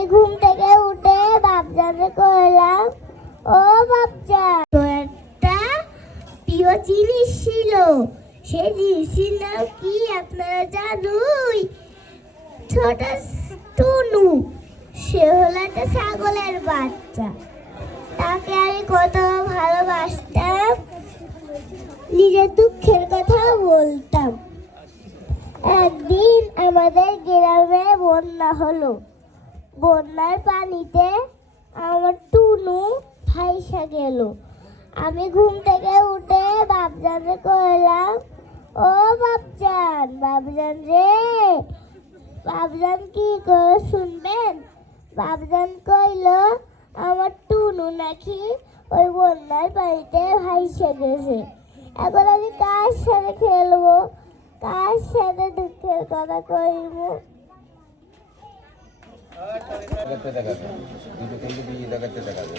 আমি ঘুম থেকে উঠে বাপজানকে কইলাম, ও বাপজান, তো একটা প্রিয় জিনিস ছিল। সেই জিনিসটির নাম কি আপনারা জানুই? ছোট টুনু। সে হলো একটা ছাগলের বাচ্চা। তাকে আমি কত ভালোবাসতাম, নিজের দুঃখের কথা বলতাম। একদিন আমাদের গ্রামে বন্যা হলো। বন্যার পানিতে আমার টুনু ভাইসা গেল। আমি ঘুম থেকে উঠে বাপজানকে কইলাম, ও বাপজান, বাপজান রে। বাপজান কি করে শুনবেন? বাপজান কইল, আমার টুনু নাকি ওই বন্যার পানিতে ভাইসা গেছে। এখন আমি কার সাথে খেলবো, কার সাথে দুঃখের কথা কইবো? দেখাতে দেখাতে